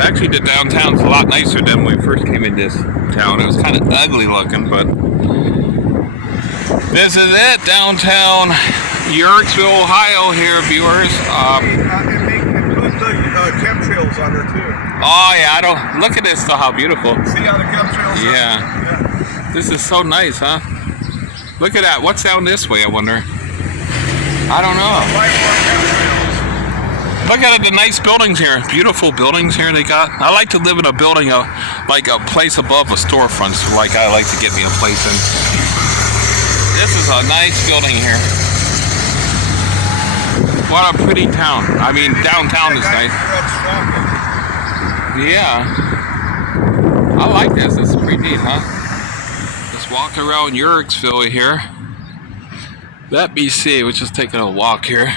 Actually, the downtown's a lot nicer than when we first came in this town. It was kind of ugly looking, but this is it, downtown Uhrichsville, Ohio here, viewers. And put the chemtrails on there too. Oh yeah, I don't look at this though, how beautiful. See how the chemtrails yeah. This is so nice, huh? Look at that. What's down this way, I wonder? I don't know. Look at it, the nice buildings here. Beautiful buildings here they got. I like to live in a building, like a place above a storefront. So like I like to get me a place in. This is a nice building here. What a pretty town. I mean, downtown is nice. Yeah. I like this. This is pretty neat, huh? Let's walk around Uhrichsville here. That BC, we're just taking a walk here.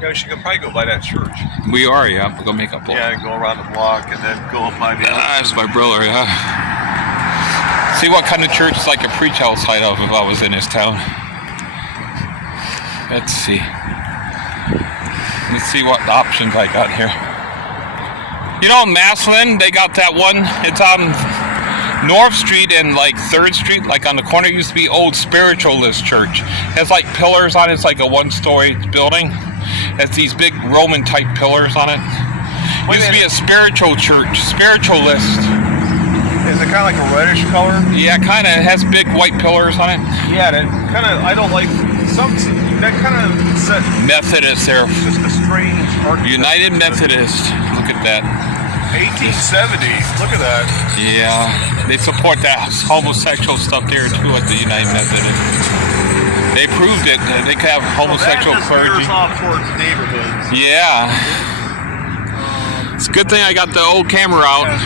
Yeah, we should probably go by that church. We are, yeah. We're gonna make a block. Yeah, and go around the block and then go up by the other. That's my brother, yeah. See what kind of church I could preach outside of if I was in this town. Let's see. Let's see what options I got here. You know, in Massillon, they got that one. It's on North Street and like 3rd Street, like on the corner. It used to be old spiritualist church. It has like pillars on it. It's like a one-story building. It has these big Roman type pillars on it. It used to be a spiritual church, spiritualist. Is it kind of like a reddish color? Yeah, kind of. It has big white pillars on it. Yeah, that kind of, I don't like, that kind of set. Methodist there. Just a strange architecture. United Methodist. Look at that. 1870s, look at that. Yeah, they support that homosexual stuff there too at the United Methodist. They proved it. They could have homosexual clergy. Off towards neighborhoods. Yeah. It's a good thing I got the old camera out. Yeah.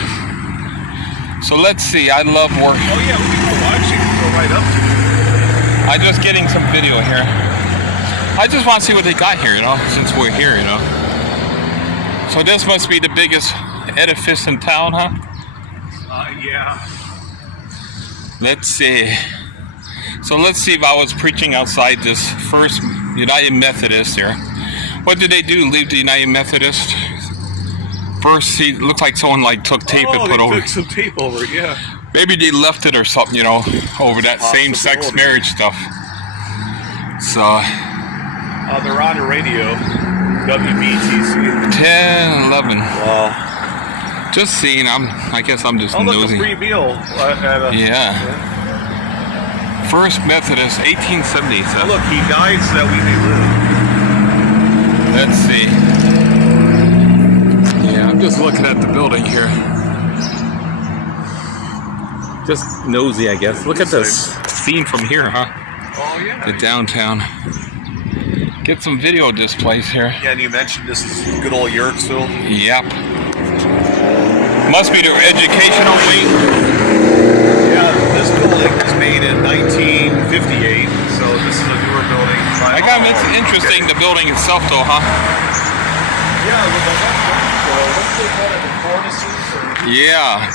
So let's see. I love work. Oh yeah, we can go watching. Go right up to it. I'm just getting some video here. I just want to see what they got here, you know, since we're here, you know. So this must be the biggest edifice in town, huh? Yeah. Let's see. So let's see if I was preaching outside this First United Methodist here. What did they do? Leave the United Methodist? First, it looked like someone like took tape and put over. Took some tape over it, yeah. Maybe they left it or something, you know, over that same-sex marriage stuff. So. They're on the radio. WBTC. 10, 11. Wow. Just seeing. I guess I'm just nosy. nosy. A free meal. Yeah. First Methodist, 1870s. Oh, look, he died so that we may live. Let's see. Yeah, I'm just looking at the building here. Just nosy, I guess. Look at this scene from here, huh? Oh, yeah. The downtown. Get some video displays here. Yeah, and you mentioned this is good old Uhrichsville. Yep. Must be the educational wing. Yeah, this building was made in 1958, so this is a newer building. I got it's interesting, the building itself, though, huh? Yeah, with the yeah.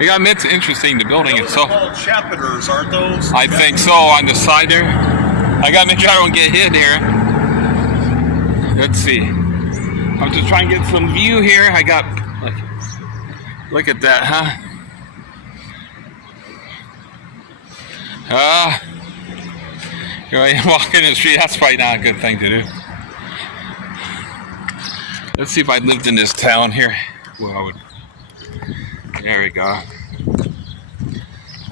I got it's interesting, the building itself. Those are called chapiters, aren't those? I think so, on the side there. I got to make sure I don't get hit here. Let's see. I'm just trying to get some view here. I got, look at that, huh? You're walking in the street, that's probably not a good thing to do. Let's see if I lived in this town here. Well, I would. There we go.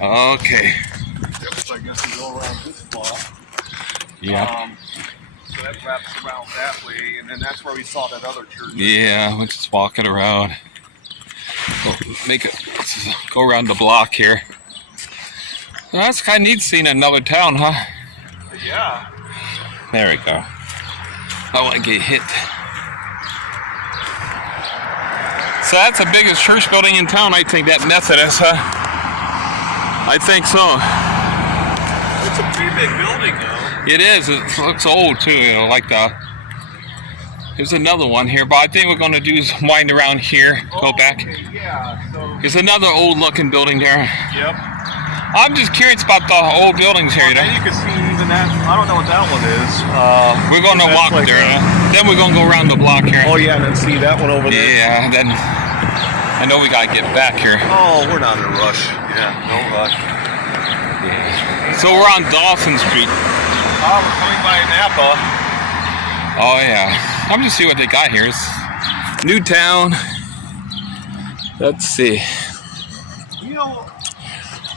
Okay. Yep, so I guess we go around this block. Yeah. So that wraps around that way, and then that's where we saw that other church. Yeah, we're just walking around. Go around the block here. Well, that's kind of neat seeing another town, huh? Yeah. There we go. I want to get hit. So that's the biggest church building in town, I think, that Methodist, huh? I think so. It's a pretty big building, though. It is. It looks old, too, you know, like the... There's another one here, but I think we're going to do is wind around here, go back. Okay, yeah, so... There's another old-looking building there. Yep. I'm just curious about the old buildings here, you know? And you can see then I don't know what that one is. We're going to that's walk like there. Then we're going to go around the block here. Oh yeah, and then see that one over there. Yeah, then I know we got to get back here. Oh, we're not in a rush. Yeah, no rush. So we're on Dawson Street. Oh, we're coming by Napa. Oh yeah. I'm just see what they got here. It's Newtown. Let's see. You know,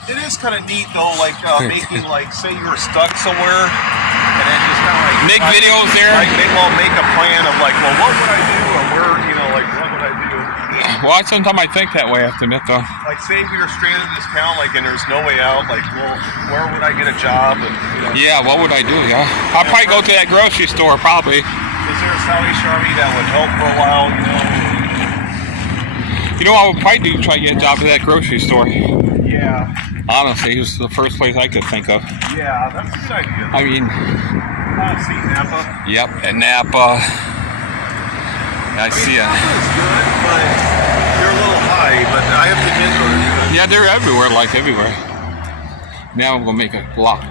it is kind of neat though, like making, like, say you were stuck somewhere, and then just kind of like make videos there. Like, make a plan of like, well, what would I do, or where, you know, like what would I do? Well, sometimes I think that way. I have to admit, though. Like, say we were stranded in this town, like, and there's no way out. Like, well, where would I get a job? And, you know, yeah, what would I do? Yeah, I'll probably go to that grocery store. Probably. Is there a Salvation Army that would help for a while? You know, I would probably do try to get a job at that grocery store. Yeah. Honestly, it was the first place I could think of. Yeah, that's a good idea. I mean, see Napa. Yep, at Napa. I see it. Napa's good, but you're a little high. But I have to admit, yeah, they're everywhere, like everywhere. Now I'm gonna make a block.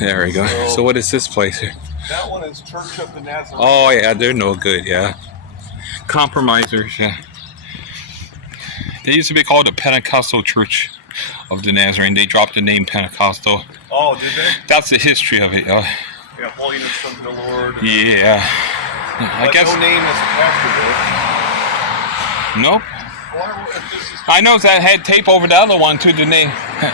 There we go. So what is this place here? that one is Church of the Nazarene. Oh yeah, they're no good. Yeah, compromisers. Yeah. They used to be called the Pentecostal Church of the Nazarene. They dropped the name Pentecostal. Oh, did they? That's the history of it. Yeah, holiness unto the Lord. Yeah. I guess. No name as pastor, Nope. I know that had tape over the other one too, didn't they?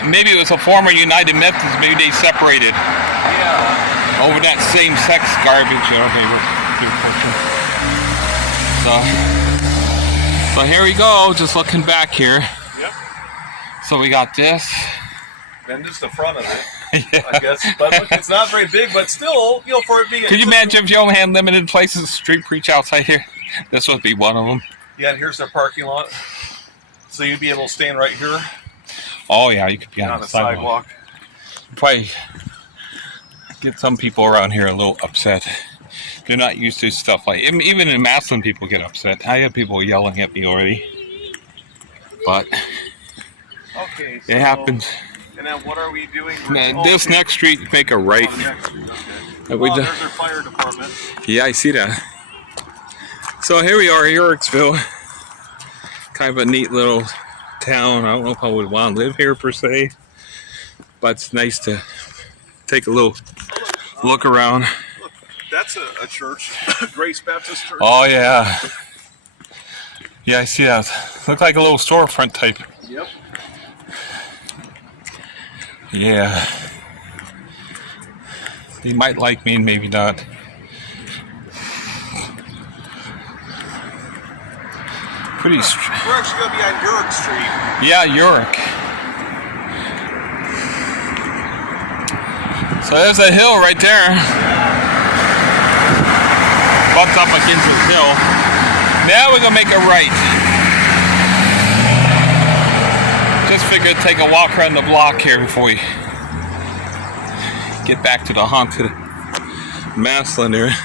Maybe it was a former United Methodist. Maybe they separated. Yeah. Over that same sex garbage. So here we go. Just looking back here. Yep. So we got this. And just the front of it. Yeah. I guess, but look, it's not very big, but still, you know, for it being. Could you imagine if you only had limited places to street preach outside here? This would be one of them. Yeah, and here's their parking lot. So you'd be able to stand right here. Oh yeah, you could be on the sidewalk. Probably get some people around here a little upset. They're not used to stuff like. Even in Massillon, people get upset. I have people yelling at me already. But okay, so, it happens. And then what are we doing? This next street, make a right. Next street, okay. We There's our fire department. Yeah, I see that. So here we are, Uhrichsville. Kind of a neat little town. I don't know if I would want to live here per se, but it's nice to take a little look around. Look, that's a church, Grace Baptist Church. Oh yeah, yeah, I see that. Look like a little storefront type. Yep. Yeah. They might like me, maybe not. Pretty. We're actually going to be on Urick Street. Yeah, Urick. So there's a hill right there. Bumped up against this hill. Now we're gonna make a right. Just figured take a walk around the block here before we get back to the haunted Massillon there.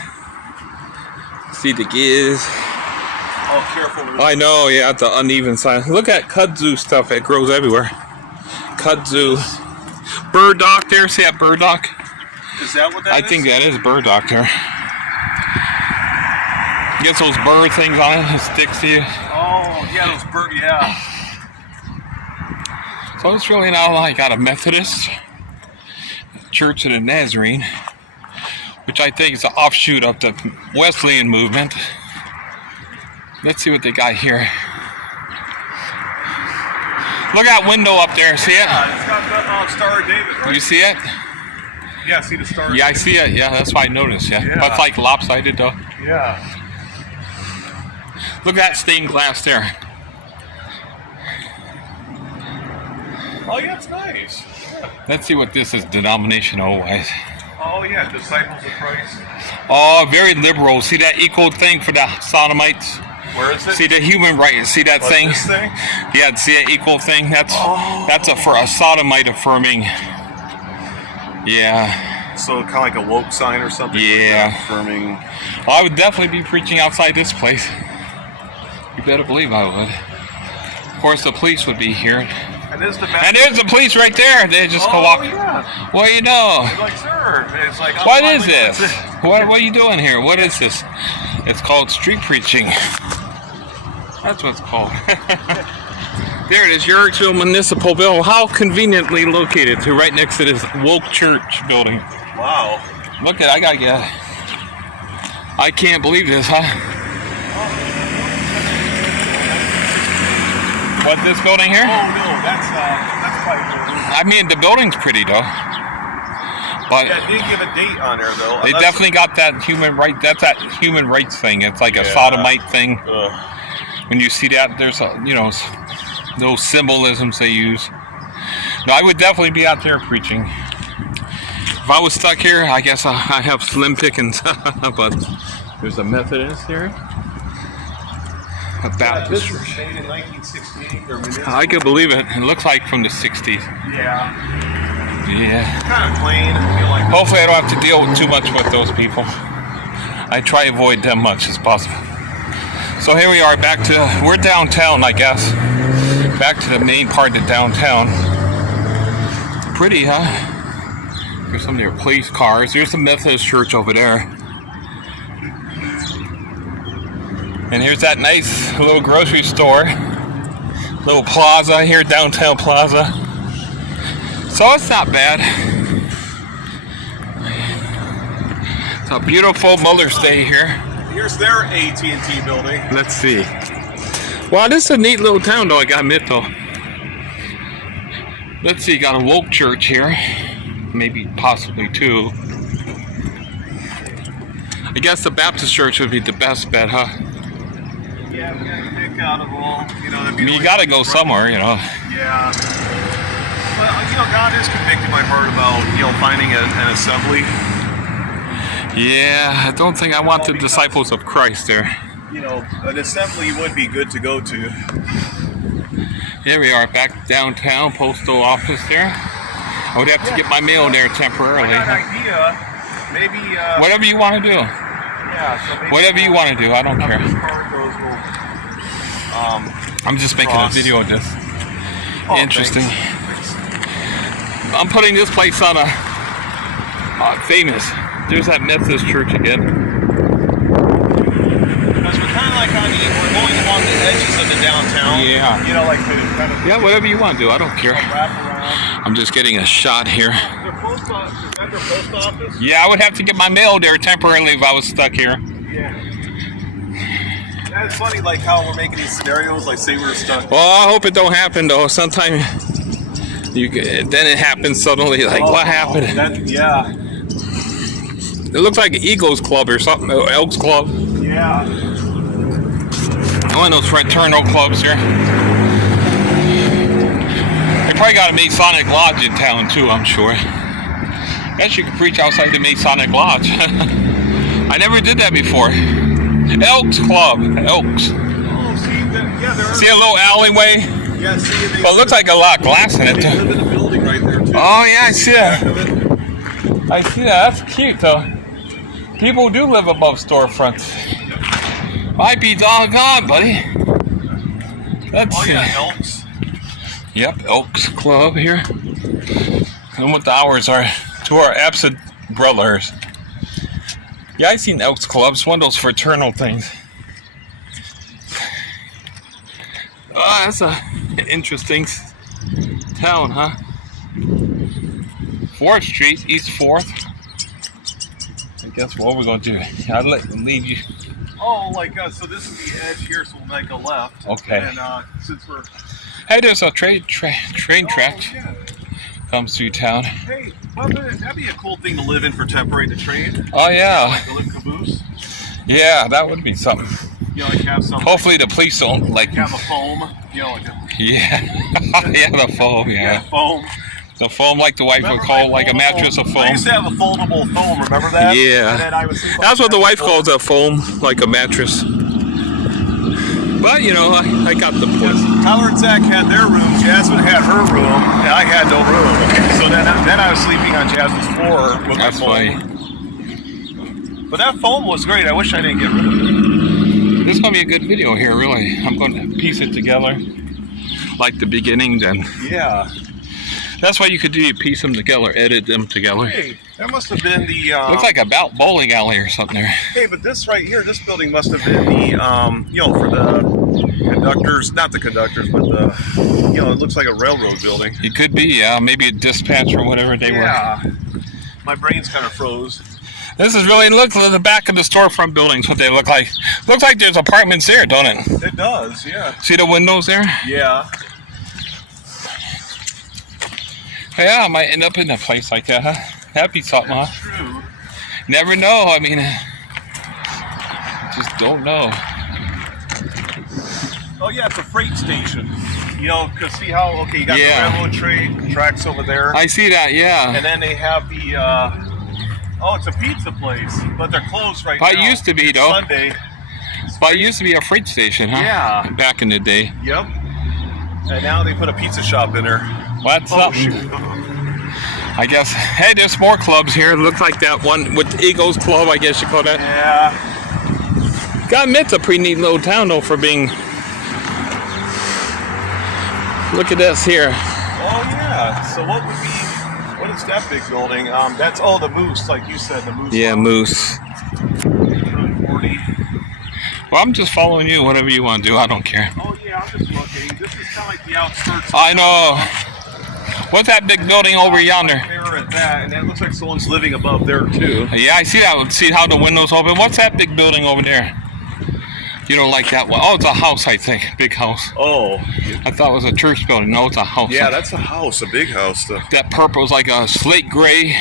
See the gears. Oh, careful. I know, yeah, the uneven side. Look at kudzu stuff. It grows everywhere. Kudzu. Burdock there. See that burdock? Is that what that is? I think that is burdock there. Gets those bird things on it. It sticks to you. Oh, yeah, those bird, yeah. So it's really not like out of Methodist Church of the Nazarene, which I think is an offshoot of the Wesleyan movement. Let's see what they got here. Look at that window up there. See it? Yeah, it's got the Star of David, right? You see it? Yeah, I see the Star of Yeah, I David. see it. Yeah, that's why I noticed. Yeah. But it's like lopsided though. Yeah. Look at that stained glass there. Oh, yeah, it's nice. Yeah. Let's see what this is denominational-wise. Oh, yeah, Disciples of Christ. Oh, very liberal. See that equal thing for the sodomites? Where is it? See the human rights. See that thing? This thing? Yeah, see that equal thing? That's for a sodomite affirming. Yeah. So kind of like a woke sign or something? Yeah. Like that, affirming. Well, I would definitely be preaching outside this place. You better believe I would. Of course, the police would be here. And this is the And there's the police right there. They just go walk. Yeah. Well, you know. It's like, sir. It's like, What is this? What are you doing here? What is this? It's called street preaching. That's what it's called. There it is, your Uhrichsville Municipal Building. How conveniently located to right next to this woke church building. Wow. Look at, I can't believe this, huh? What, this building here? Oh no, that's probably. I mean, the building's pretty though. But Yeah, they did give a date on there though. they definitely got that human right. That's that human rights thing. It's like a sodomite thing. When you see that, there's those symbolisms they use. No, I would definitely be out there preaching. If I was stuck here, I guess I have slim pickings. But there's a Methodist here, a Baptist. This was made in 1968. I could believe it. It looks like from the 60s. Yeah. Yeah. Kind of plain. I feel like. Hopefully I don't have to deal too much with those people. I try to avoid them much as possible. So here we are we're downtown, I guess. Back to the main part of downtown. Pretty, huh? There's some of their police cars. There's the Methodist church over there. And here's that nice little grocery store. Little plaza here, downtown plaza. So it's not bad. It's a beautiful Mother's Day here. Here's their AT&T building. Let's see. Wow, this is a neat little town though, I gotta admit though. Let's see, got a woke church here. Maybe possibly two. I guess the Baptist church would be the best bet, huh? Yeah, we gotta pick out of all. I mean, you gotta go somewhere, Yeah. Well, God is convicting my heart about, finding an assembly. Yeah, I don't think I want the disciples of Christ there. An assembly would be good to go to. Here we are, back downtown, postal office there. I would have to get my mail there temporarily. I got an idea. Maybe. Whatever you want to do. Yeah. So maybe Whatever you want to do, I don't care. Those will, I'm just making a video of this. Interesting. Thanks. I'm putting this place on a famous. There's that Methodist church again. Because we're kind of like we're going along the edges of the downtown. Yeah. Like to kind of. Yeah, whatever you want to do, I don't care. Wrap around. I'm just getting a shot here. Their post office. Is that their post office? Yeah, I would have to get my mail there temporarily if I was stuck here. Yeah. It's funny, like how we're making these scenarios, like say we're stuck. Well, I hope it don't happen though. Sometimes then it happens suddenly. Like what happened? Yeah. It looks like an Eagles Club or something, Elks Club. Yeah. One of those fraternal clubs here. They probably got a Masonic Lodge in town too, I'm sure. I guess you could preach outside the Masonic Lodge. I never did that before. Elks Club. Elks. Oh, see, there See a little alleyway? Yeah, see, But it looks like a lot of glass in it they too. live in the building right there too. Oh yeah, I see that. I see that. That's cute though. People do live above storefronts. Might be doggone, buddy. Let's see. Elks. Yep, Elks Club here. And what the hours are to our absent brothers. Yeah, I've seen Elks Clubs, one of those fraternal things. Oh, that's an interesting town, huh? 4th Street, East 4th. I guess what we're going to do, I'll leave you. Oh, so this is the edge here, so we'll make a left. Okay. And since we're. Hey, there's a train track. Yeah. Comes through town. Hey, that'd be a cool thing to live in for temporary, the train. Oh, yeah. Like a little caboose. Yeah, that would be something. Have some. Hopefully the police don't Have a foam. Like a. Yeah. Yeah, the foam, yeah. Foam. The foam, like the wife would call, like a mattress of I foam. used to have a foldable foam, remember that? Yeah. And then I was That's what the wife calls a foam, like a mattress. But, I got the point. Tyler and Zach had their room, Jasmine had her room, and I had no room. So then I was sleeping on Jasmine's floor with my That's foam. funny. But that foam was great. I wish I didn't get rid of it. This is going to be a good video here, really. I'm going to piece it together. like the beginning, then Yeah. that's why you could do. You piece them together, edit them together. Hey, that must have been the. Looks like a bowling alley or something there. Hey, but this right here, this building must have been the, for the conductors, not the conductors, but the, it looks like a railroad building. It could be, yeah, maybe a dispatch or whatever they were. Yeah. My brain's kind of froze. This is really, look at the back of the storefront buildings, what they look like. Looks like there's apartments there, don't it? It does, yeah. See the windows there? Yeah. Yeah, I might end up in a place like that, huh? That'd be something, That's huh? true. Never know, I mean, just don't know. Oh, yeah, it's a freight station. Because see how, okay, you got the railroad tracks over there. I see that, yeah. And then they have the, it's a pizza place, but they're closed right now. It used to be, It's though. Sunday. But it used to be a freight station, huh? Yeah. Back in the day. Yep. And now they put a pizza shop in there. What's Oh, up? shoot. I guess, hey, there's more clubs here. Looks like that one with Eagles Club, I guess you call that. Yeah. Gotta admit, it's a pretty neat little town, though, for being... Look at this here. Oh, yeah. So what is that big building? That's, the Moose, like you said, the Moose. Yeah, Moose. 40. Well, I'm just following you, whatever you want to do. I don't care. Oh, yeah, I'm just looking. This is kind of like the outskirts. I know. What's that big building over yonder? There at that, and that looks like someone's living above there, too. Yeah, I see that. See how the windows open. What's that big building over there? You don't like that one? Oh, it's a house, I think. Big house. Oh. I thought it was a church building. No, it's a house. Yeah, that's a house, a big house, though. That purple is like a slate gray.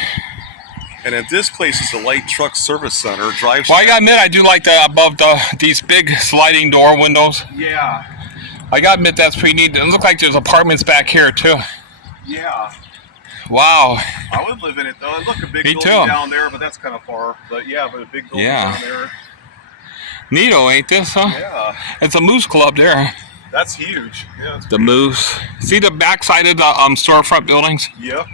And at this place is the light truck service center. Well, I gotta admit, I do like the above these big sliding door windows. Yeah. I gotta admit, that's pretty neat. It looks like there's apartments back here, too. Yeah. Wow. I would live in it, though. Look, a big Me building too. down there, but that's kind of far. But yeah, but a big building down there. Neato, ain't this, huh? Yeah. It's a Moose Club there. That's huge. Yeah. It's The Moose. See the backside of the storefront buildings? Yep.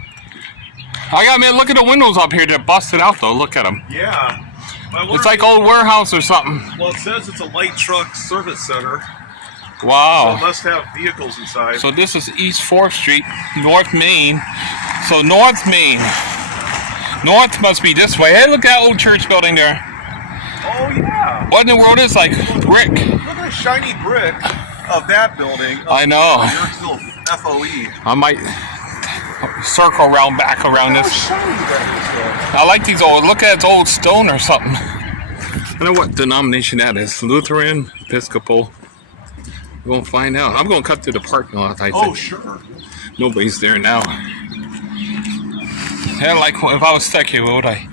I gotta admit, look at the windows up here. They're busted out, though. Look at them. Yeah. It's like old warehouse or something. Well, it says it's a light truck service center. So Wow. it must have vehicles inside. So this is East 4th Street, North Main. So North Main. North must be this way. Hey, look at that old church building there. Oh, yeah. What in the world is like brick? Look at the shiny brick of that building. I know. Uhrichsville FOE. I might circle around back around How this. shiny that I like these old, look at it's old stone or something. I don't know what denomination that is. Lutheran, Episcopal. We're going to find out. I'm going to cut through the parking lot, I think. Oh, sure. Nobody's there now. Yeah, like if I was stuck here, what would I?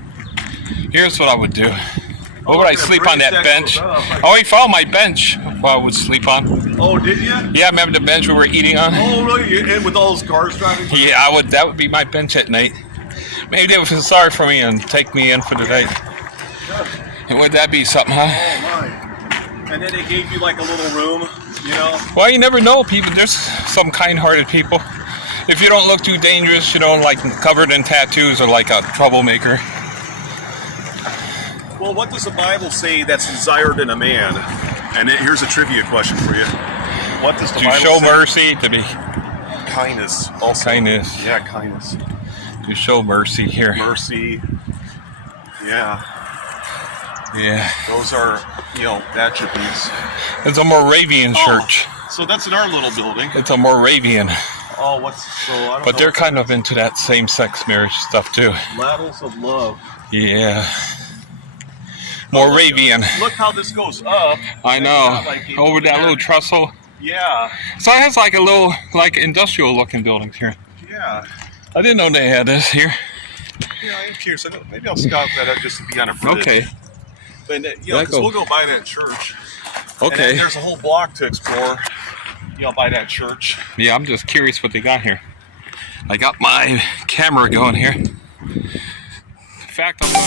Here's what I would do. What would I sleep on that bench? Oh, he found my bench. Well, I would sleep on. Oh, did you? Yeah, remember the bench we were eating on? Oh, really? And with all those cars driving? Yeah, I would. That would be my bench at night. Maybe they would feel sorry for me and take me in for the night. And would that be something, huh? Oh, my. And then they gave you like a little room, you know? Well, you never know, people. There's some kind-hearted people. If you don't look too dangerous, you don't like covered in tattoos or like a troublemaker. Well, what does the Bible say that's desired in a man? And here's a trivia question for you. What does the To Bible show say? mercy, to be Kindness. Also. kindness, Yeah, kindness. to show mercy here. Mercy. Yeah. Yeah, Those are, attributes. it's a Moravian church. So that's in our little building. It's a Moravian, Oh, I don't but know. they're kind of into that same-sex marriage stuff too. Laddles of love. Yeah, Moravian. Look how this goes up. I And know. you got, like, Over that there. little trestle. Yeah. So it has like a little, like industrial-looking buildings here. Yeah. I didn't know they had this here. Yeah, I'm curious. Maybe I'll scout that up just to be on a bridge. Okay. But, That because go- we'll go by that church. And then Okay. there's a whole block to explore, by that church. Yeah, I'm just curious what they got here. I got my camera going here. In fact, I'm gonna...